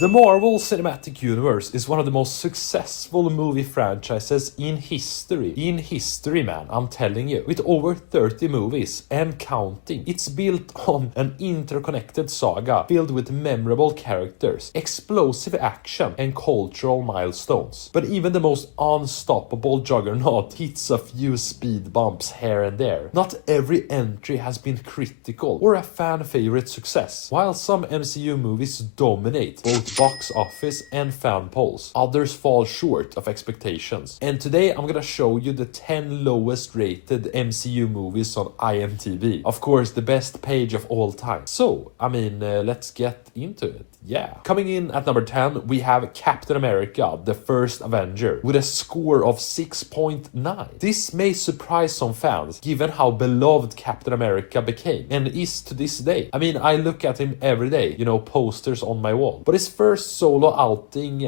The Marvel Cinematic Universe is one of the most successful movie franchises in history. In history, man, I'm telling you. With over 30 movies and counting. It's built on an interconnected saga filled with memorable characters, explosive action, and cultural milestones. But even the most unstoppable juggernaut hits a few speed bumps here and there. Not every entry has been critical or a fan favorite success. While some MCU movies dominate both box office and fan polls, others fall short of expectations. And today I'm gonna show you the 10 lowest rated MCU movies on IMDb. Of course, the best page of all time. So, let's get into it. Yeah. Coming in at number 10, we have Captain America, the First Avenger, with a score of 6.9. This may surprise some fans, given how beloved Captain America became, and is to this day. I look at him every day, posters on my wall. But his first solo outing,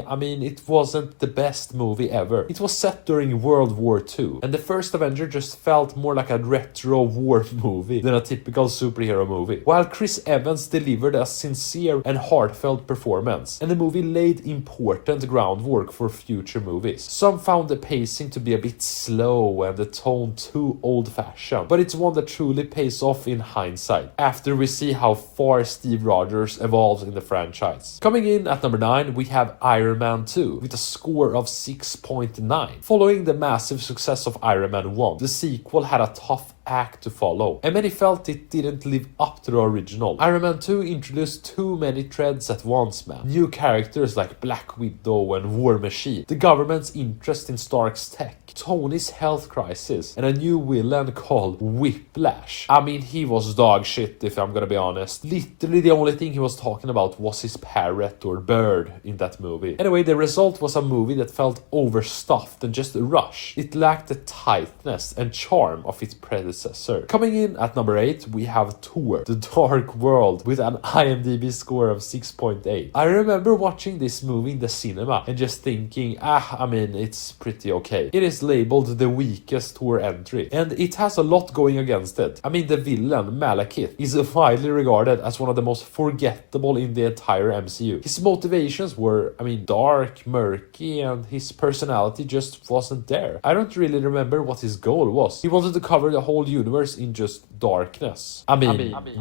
it wasn't the best movie ever. It was set during World War II, and the First Avenger just felt more like a retro war movie than a typical superhero movie. While Chris Evans delivered a sincere and heartfelt performance, and the movie laid important groundwork for future movies. Some found the pacing to be a bit slow and the tone too old-fashioned, but it's one that truly pays off in hindsight, after we see how far Steve Rogers evolves in the franchise. Coming in at number 9, we have Iron Man 2, with a score of 6.9. Following the massive success of Iron Man 1, the sequel had a tough act to follow, and many felt it didn't live up to the original. Iron Man 2 introduced too many threads at once, man. New characters like Black Widow and War Machine, the government's interest in Stark's tech, Tony's health crisis, and a new villain called Whiplash. He was dog shit, if I'm gonna be honest. Literally the only thing he was talking about was his parrot or bird in that movie. Anyway, the result was a movie that felt overstuffed and just rushed. It lacked the tightness and charm of its predecessor. Coming in at number 8, we have Thor, The Dark World, with an IMDb score of 6.8. I remember watching this movie in the cinema and just thinking, it's pretty okay. It is labeled the weakest Thor entry, and it has a lot going against it. The villain, Malekith, is widely regarded as one of the most forgettable in the entire MCU. His motivations were, dark, murky, and his personality just wasn't there. I don't really remember what his goal was. He wanted to cover the whole universe in just darkness.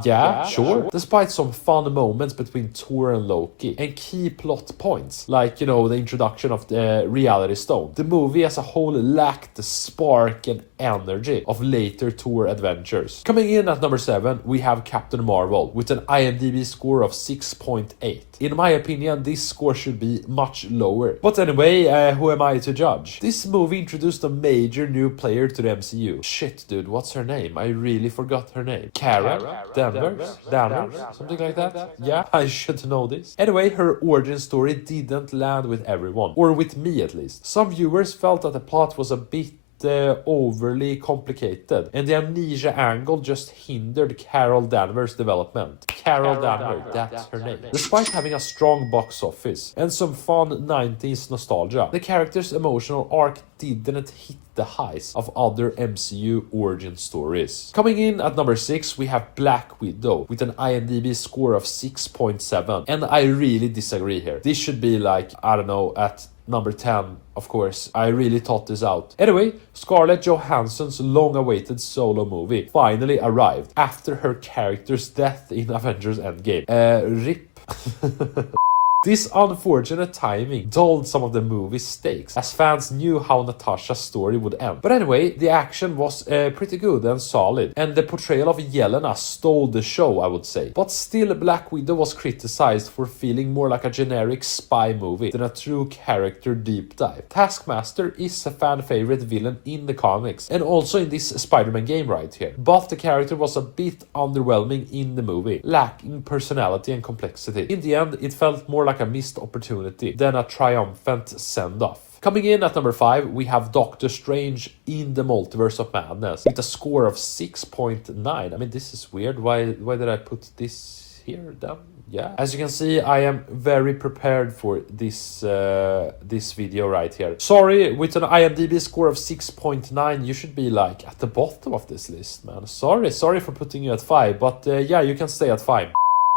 Yeah, sure. Despite some fun moments between Thor and Loki, and key plot points, like, the introduction of the Reality Stone, the movie as a whole lacked the spark and energy of later Thor adventures. Coming in at number 7, we have Captain Marvel, with an IMDb score of 6.8. In my opinion, this score should be much lower. But anyway, who am I to judge? This movie introduced a major new player to the MCU. Shit, dude, what's her name? I really forgot her name. Cara Danvers? Something like that? Yeah, I should know this. Anyway, her origin story didn't land with everyone, or with me at least. Some viewers felt that the plot was a bit overly complicated, and the amnesia angle just hindered Carol Danvers' development. Carol Danvers, that's her name. Despite having a strong box office and some fun 90s nostalgia, the character's emotional arc didn't hit the highs of other MCU origin stories. Coming in at number 6, we have Black Widow, with an IMDb score of 6.7, and I really disagree here. This should be like, at number 10, of course. I really thought this out. Anyway, Scarlett Johansson's long-awaited solo movie finally arrived after her character's death in Avengers Endgame. RIP. This unfortunate timing dulled some of the movie's stakes, as fans knew how Natasha's story would end. But anyway, the action was pretty good and solid, and the portrayal of Yelena stole the show, I would say. But still, Black Widow was criticized for feeling more like a generic spy movie than a true character deep dive. Taskmaster is a fan favorite villain in the comics, and also in this Spider-Man game right here. But the character was a bit underwhelming in the movie, lacking personality and complexity. In the end, it felt more like a missed opportunity than a triumphant send-off. Coming in at number 5, we have Doctor Strange in the Multiverse of Madness, with a score of 6.9. This is weird. Why did I put this here then? Yeah. As you can see, I am very prepared for this this video right here. Sorry, with an IMDb score of 6.9, you should be like at the bottom of this list, man. Sorry for putting you at 5, but yeah, you can stay at 5.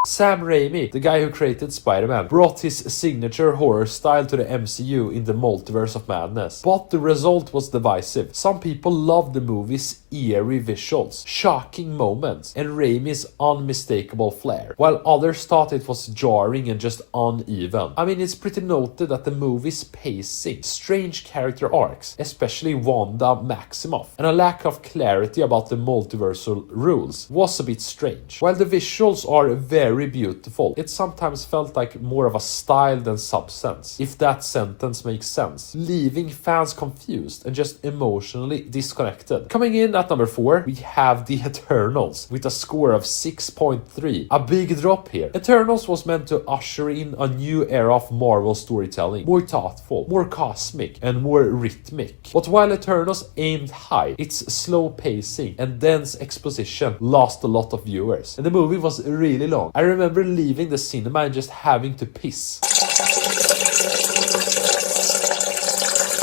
Sam Raimi, the guy who created Spider-Man, brought his signature horror style to the MCU in the Multiverse of Madness. But the result was divisive. Some people loved the movie's eerie visuals, shocking moments, and Raimi's unmistakable flair, while others thought it was jarring and just uneven. I mean, it's pretty noted that the movie's pacing, strange character arcs, especially Wanda Maximoff, and a lack of clarity about the multiversal rules was a bit strange. While the visuals are very beautiful, it sometimes felt like more of a style than substance, if that sentence makes sense, leaving fans confused and just emotionally disconnected. Coming in at number 4, we have The Eternals with a score of 6.3. A big drop here. Eternals was meant to usher in a new era of Marvel storytelling, more thoughtful, more cosmic, and more rhythmic. But while Eternals aimed high, its slow pacing and dense exposition lost a lot of viewers, and the movie was really long. I remember leaving the cinema and just having to piss.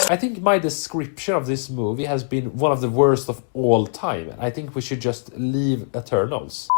I think my description of this movie has been one of the worst of all time. I think we should just leave Eternals.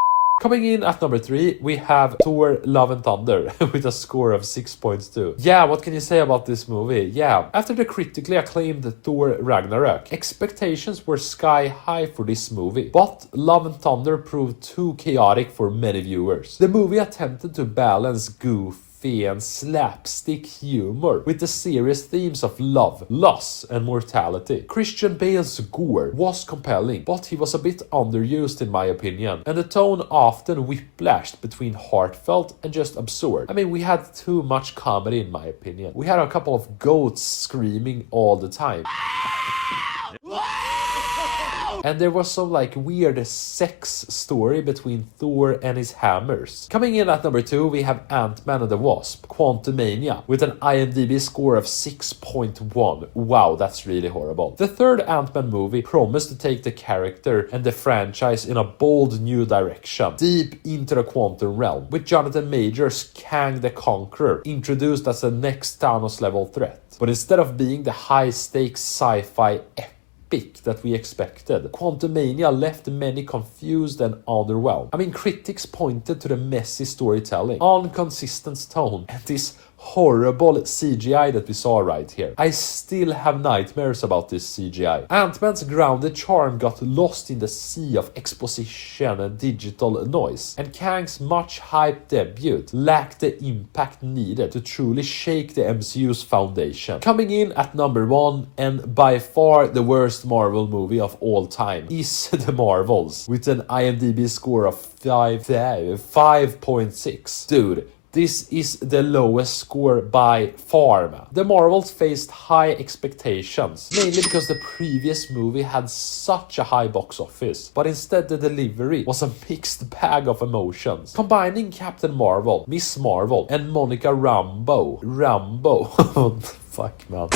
Coming in at number 3, we have Thor Love and Thunder with a score of 6.2. Yeah, what can you say about this movie? Yeah, after the critically acclaimed Thor Ragnarok, expectations were sky high for this movie, but Love and Thunder proved too chaotic for many viewers. The movie attempted to balance goofy and slapstick humor with the serious themes of love, loss, and mortality. Christian Bale's gore was compelling, but he was a bit underused in my opinion, and the tone often whiplashed between heartfelt and just absurd. I mean, we had too much comedy in my opinion. We had a couple of goats screaming all the time. And there was some like weird sex story between Thor and his hammers. Coming in at number 2, we have Ant-Man and the Wasp, Quantumania, with an IMDb score of 6.1. Wow, that's really horrible. The third Ant-Man movie promised to take the character and the franchise in a bold new direction, deep into the quantum realm, with Jonathan Majors' Kang the Conqueror introduced as the next Thanos-level threat. But instead of being the high-stakes sci-fi epic that we expected, Quantumania left many confused and underwhelmed. I mean, critics pointed to the messy storytelling, inconsistent tone, and this horrible CGI that we saw right here. I still have nightmares about this CGI. Ant-Man's grounded charm got lost in the sea of exposition and digital noise, and Kang's much hyped debut lacked the impact needed to truly shake the MCU's foundation. Coming in at number 1, and by far the worst Marvel movie of all time, is The Marvels, with an IMDb score of 5.6. Dude, this is the lowest score by far, man. The Marvels faced high expectations, mainly because the previous movie had such a high box office, but instead the delivery was a mixed bag of emotions. Combining Captain Marvel, Miss Marvel, and Monica Rambeau. Fuck, man.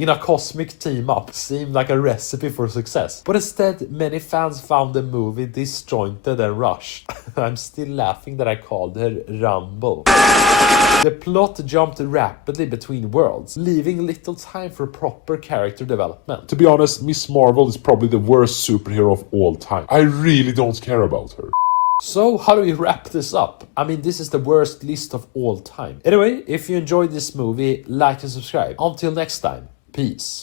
In a cosmic team-up seemed like a recipe for success. But instead, many fans found the movie disjointed and rushed. I'm still laughing that I called her Rambo. The plot jumped rapidly between worlds, leaving little time for proper character development. To be honest, Miss Marvel is probably the worst superhero of all time. I really don't care about her. So, how do we wrap this up? I mean, this is the worst list of all time. Anyway, if you enjoyed this movie, like and subscribe. Until next time, peace.